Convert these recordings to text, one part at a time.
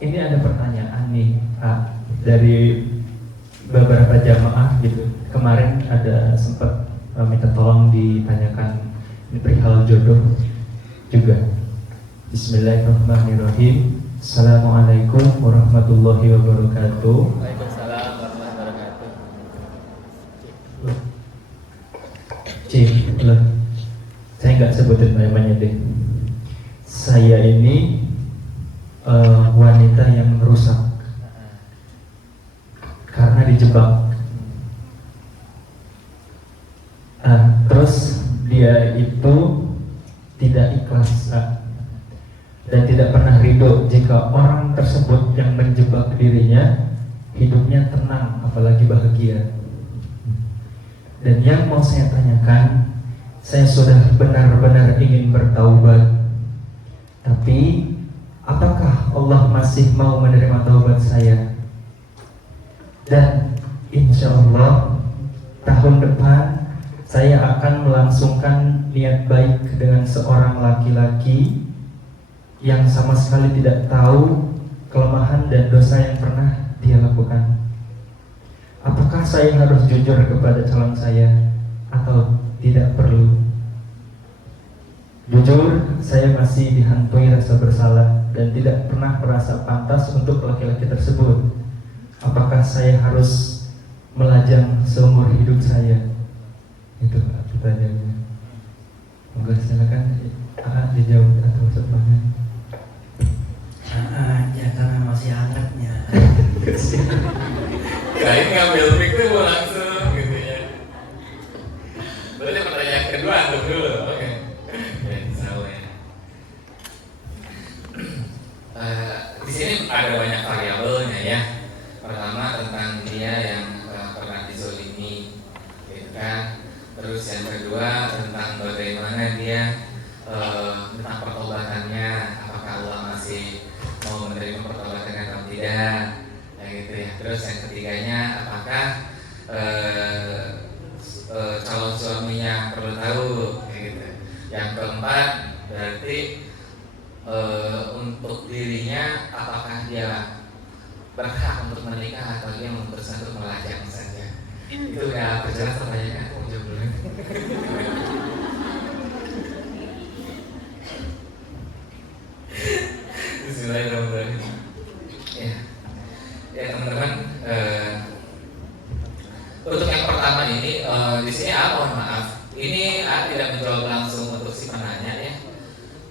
ini ada pertanyaan nih dari beberapa jamaah gitu. Kemarin ada sempat minta tolong ditanyakan ini perihal jodoh juga. Bismillahirrahmanirrahim. Assalamualaikum warahmatullahi wabarakatuh. Waalaikumsalam warahmatullahi wabarakatuh. Saya nggak sebutin namanya deh. Saya ini wanita yang rusak karena dijebak. Terus dia itu tidak ikhlas dan tidak pernah ridho jika orang tersebut yang menjebak dirinya hidupnya tenang, apalagi bahagia. Dan yang mau saya tanyakan, saya sudah benar-benar ingin bertaubat, tapi apakah Allah masih mau menerima taubat saya? Dan insya Allah tahun depan saya akan melangsungkan niat baik dengan seorang laki-laki yang sama sekali tidak tahu kelemahan dan dosa yang pernah dia lakukan. Apakah saya harus jujur kepada calon saya atau tidak perlu? Jujur, saya masih dihantui rasa bersalah dan tidak pernah merasa pantas untuk laki-laki tersebut. Apakah saya harus melajang seumur hidup saya? Itu pertanyaannya. Monggo silakan dijawab atau semuanya. Ya karena masih hangatnya. Kirain ngambil mic tuh mau langsung gitu ya. Boleh pertanyaan kedua untuk dulu, oke. Ya, misalnya. Di sini ada banyak variabelnya ya. Pertama tentang dia yang pernah dizolimi, gitu kan. Terus yang kedua tentang bagaimana dia tentang pertobatannya, apakah Allah masih mau menerima pertobatannya atau tidak, ya gitu ya. Terus yang ketiganya apakah calon suaminya perlu tahu, kayak gitu. Yang keempat berarti untuk dirinya apakah dia berhak untuk menikah atau dia memutuskan untuk melajang saja. Itu udah berjelas pertanyaannya, aku mau jawab dulu. Bismillahirrahmanirrahim. Ya teman-teman, untuk yang pertama ini di sini mohon maaf, ini tidak menjawab langsung untuk si penanya ya.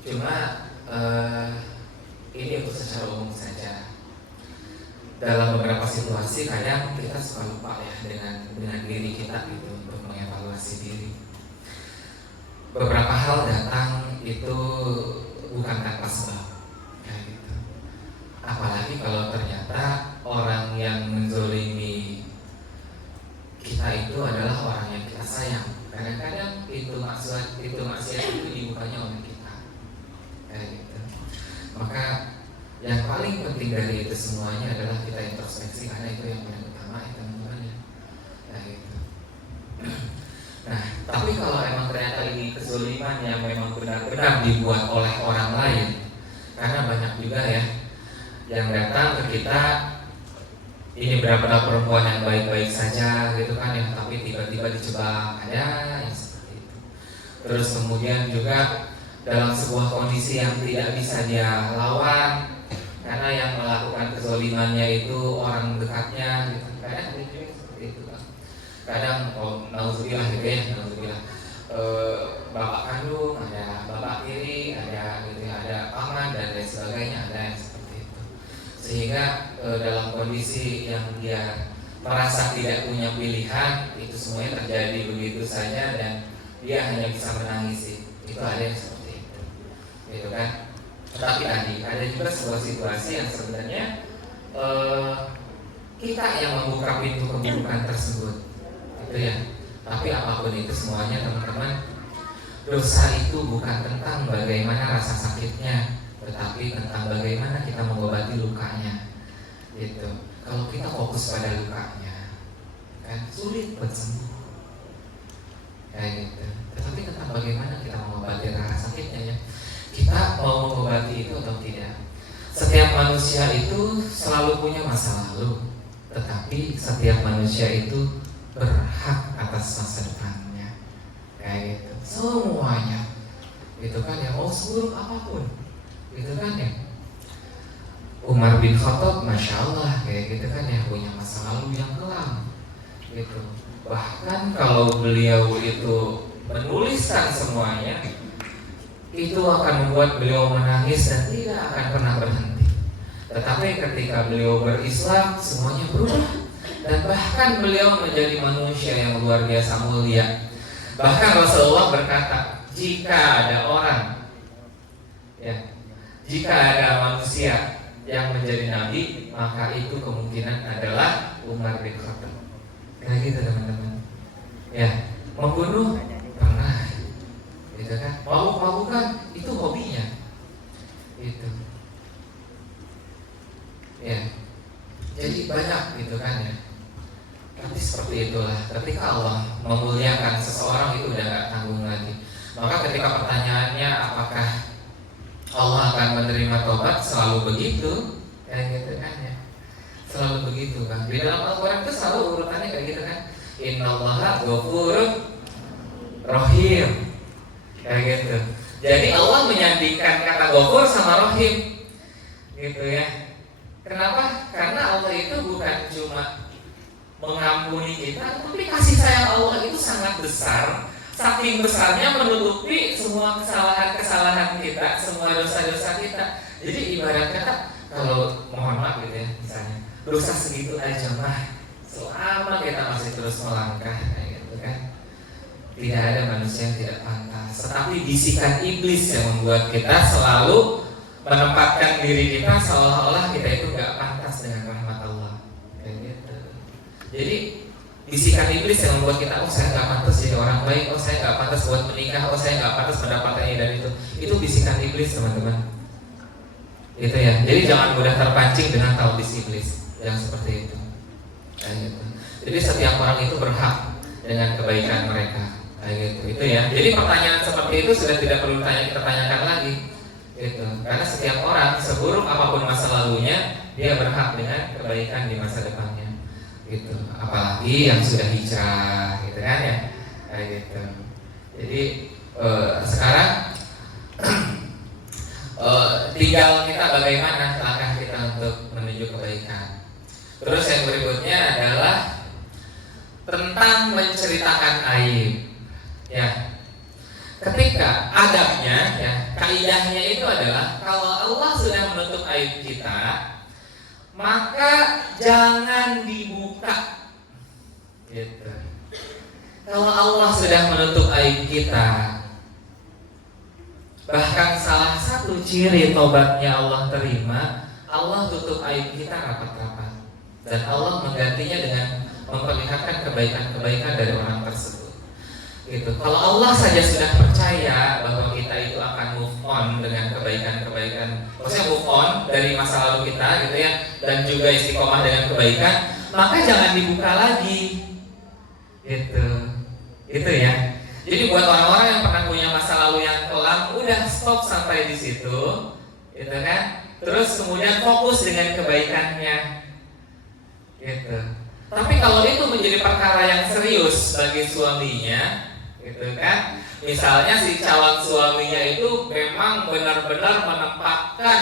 Cuma ini untuk secara umum saja. Dalam beberapa situasi kadang kita suka lupa ya dengan diri kita gitu untuk mengevaluasi diri. Beberapa hal datang itu bukan tanpa sebab, ya gitu. Apalagi kalau ternyata orang yang menzolimi kita itu adalah orang yang kita sayang. Kadang-kadang itu maksiat itu dibukanya oleh kita, kayak gitu. Maka yang paling penting dari itu semuanya adalah kita introspeksi, karena itu yang paling utama ya teman-teman ya. Nah, gitu. Nah, tapi kalau emang ternyata ini kezaliman yang memang benar-benar dibuat oleh orang lain, karena banyak juga ya yang datang ke kita, ini benar-benar perempuan yang baik-baik saja gitu kan ya, tapi tiba-tiba dijebak, ada yang seperti itu. Terus kemudian juga dalam sebuah kondisi yang tidak bisa dia lawan, karena yang melakukan kezalimannya itu orang dekatnya gitu. Kadang ada juga seperti itu kan. Kadang nauzubillah gitu ya, nauzubillah. Bapak kandung, ada bapak tiri, ada gitu ya, ada paman dan lain sebagainya, ada yang seperti itu. Sehingga dalam kondisi yang dia merasa tidak punya pilihan, itu semuanya terjadi begitu saja dan dia hanya bisa menangisi. Itu ada yang seperti itu. Gitu kan? Tapi ada juga sebuah situasi yang sebenarnya kita yang membuka pintu keburukan tersebut, gitu ya. Tapi apapun itu semuanya teman-teman, dosa itu bukan tentang bagaimana rasa sakitnya, tetapi tentang bagaimana kita mengobati lukanya, gitu. Kalau kita fokus pada lukanya, kan sulit buat sembuh, kayak gitu. Tetapi tentang bagaimana kita mengobati rasa sakitnya ya. Kita mau mengobati itu atau tidak. Setiap manusia itu selalu punya masa lalu, tetapi setiap manusia itu berhak atas masa depannya. Kayak gitu. Semuanya. Gitu kan ya, mau seburuk apapun. Gitu kan ya. Umar bin Khattab, Masya Allah, kayak gitu kan ya, punya masa lalu yang kelam. Gitu. Bahkan kalau beliau itu menuliskan semuanya, itu akan membuat beliau menangis dan tidak akan pernah berhenti. Tetapi ketika beliau berislam, semuanya berubah. Dan bahkan beliau menjadi manusia yang luar biasa mulia. Bahkan Rasulullah berkata, jika ada orang, ya, jika ada manusia yang menjadi nabi, maka itu kemungkinan adalah Umar bin Khattab. Kayak gitu teman-teman. Ya, membunuh pernah, gitu kan? Mabuk-mabukan itu hobinya, itu. Ya, jadi banyak gitu kan ya. Tapi seperti itulah. Ketika Allah memuliakan seseorang itu udah gak tanggung lagi. Maka ketika pertanyaannya apakah Allah akan menerima tobat, selalu begitu, kayak gitu kan ya. Selalu begitu kan. Di dalam Al-Quran itu selalu urutannya kayak gitu kan. Innallaha ghafurur rahim, kayak gitu. Jadi Allah menyandingkan kata ghafur sama rahim, gitu ya. Kenapa? Karena Allah itu bukan cuma mengampuni kita, tapi kasih sayang Allah itu sangat besar. Saking besarnya menutupi semua kesalahan-kesalahan kita, semua dosa-dosa kita. Jadi ibarat kata, kalau mohon maaf gitu ya, misalnya dosa segitu aja mah, selama kita masih terus melangkah kayak gitu kan, tidak ada manusia yang tidak pantas. Tetapi bisikan iblis yang membuat kita selalu menempatkan diri kita seolah-olah kita itu gak pantas dengan rahmat Allah, kayak gitu. Jadi bisikan iblis yang membuat kita, oh saya gak pantas jadi orang baik, oh saya gak pantas buat menikah, oh saya gak pantas mendapatkan ini dan itu bisikan iblis teman-teman. Itu ya. Jadi jangan mudah terpancing dengan talbis iblis yang seperti itu. Kayak gitu. Jadi setiap orang itu berhak dengan kebaikan mereka. Kayak gitu. Itu ya. Jadi pertanyaan seperti itu sudah tidak perlu dipertanyakan lagi. Gitu. Karena setiap orang seburuk apapun masa lalunya, dia berhak dengan kebaikan di masa depannya. Gitu. Apalagi yang sudah hijrah, gitu kan ya. Kayak gitu. Jadi sekarang tinggal kita bagaimana langkah kita untuk menuju kebaikan. Terus yang berikutnya adalah tentang menceritakan aib. Ya, ketika adabnya, ya, kaidahnya itu adalah kalau Allah sudah menutup aib kita, maka jangan dibuka. Gitu. Kalau Allah sudah menutup aib kita, bahkan salah satu ciri tobatnya Allah terima, Allah tutup aib kita rapat-rapat, dan Allah menggantinya dengan memperlihatkan kebaikan-kebaikan dari orang tersebut. Gitu. Kalau Allah saja sudah percaya bahwa kita itu akan move on dengan kebaikan-kebaikan, maksudnya move on dari masa lalu kita, gitu ya, dan juga istiqomah dengan kebaikan, maka jangan dibuka lagi. Gitu. Itu ya. Jadi buat orang-orang yang pernah punya masa lalu yang kelam, udah stop sampai di situ, gitu kan? Terus kemudian fokus dengan kebaikannya, gitu. Tapi kalau itu menjadi perkara yang serius bagi suaminya, gitu kan? Misalnya si calon suaminya itu memang benar-benar menempatkan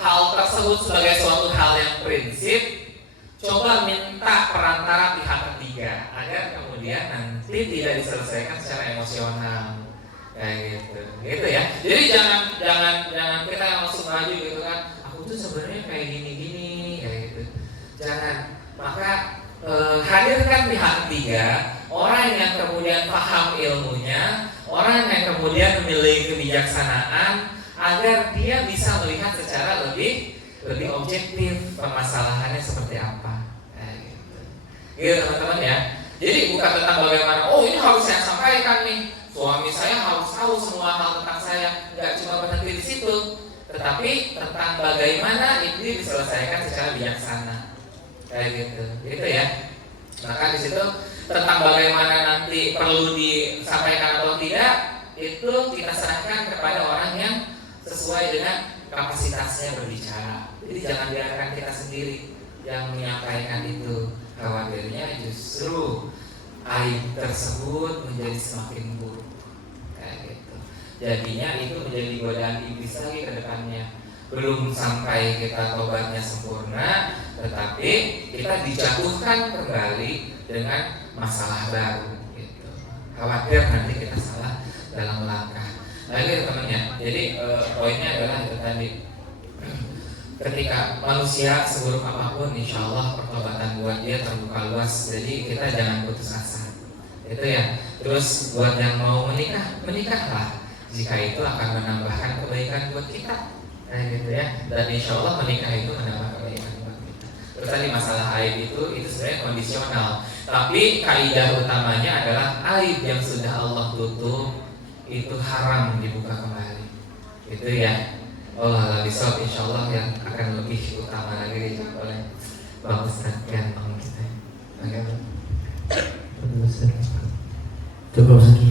hal tersebut sebagai suatu hal yang prinsip, coba minta perantara pihak ketiga agar kemudian nanti tidak diselesaikan secara emosional, kayak gitu ya. Jadi jangan kita langsung maju gitu kan. Aku tuh sebenarnya kayak gini, kayak gitu. Jangan. Maka hadirkan pihak ketiga, orang yang kemudian paham ilmunya, orang yang kemudian memiliki kebijaksanaan, agar dia bisa melihat secara lebih objektif permasalahannya seperti apa, gitu teman-teman ya. Jadi bukan tentang bagaimana, oh ini harus saya sampaikan nih, suami saya harus tahu semua hal tentang saya, nggak cuma berhenti di situ, tetapi tentang bagaimana itu diselesaikan secara bijaksana, kayak gitu ya. Maka di situ tentang bagaimana nanti perlu disampaikan atau tidak, itu kita serahkan kepada orang yang sesuai dengan kapasitasnya berbicara. Jadi jangan biarkan kita sendiri yang menyampaikan itu. Khawatirnya justru aib tersebut menjadi semakin buruk kayak gitu. Jadinya itu menjadi godaan iblis lagi ke depannya. Belum sampai kita tobatnya sempurna, tetapi kita dijatuhkan kembali dengan masalah baru gitu. Khawatir nanti kita salah dalam melangkah. Lagi temannya. Jadi poinnya adalah itu tadi. Ketika manusia seburuk apapun, insya Allah pertobatan buat dia terbuka luas. Jadi kita jangan putus asa. Itu ya. Terus buat yang mau menikah, menikahlah. Jika itu akan menambahkan kebaikan buat kita. Nah gitu ya. Dan insya Allah menikah itu menambah kebaikan buat kita. Terus tadi masalah aib itu sebenarnya kondisional. Tapi kaidah utamanya adalah aib yang sudah Allah tutup itu haram dibuka kembali. Itu ya. Allah bisawab insyaallah yang akan lebih utama lagi dijawab oleh Bang Ustaz ganteng kita. Bagaimana? Cukup sekian.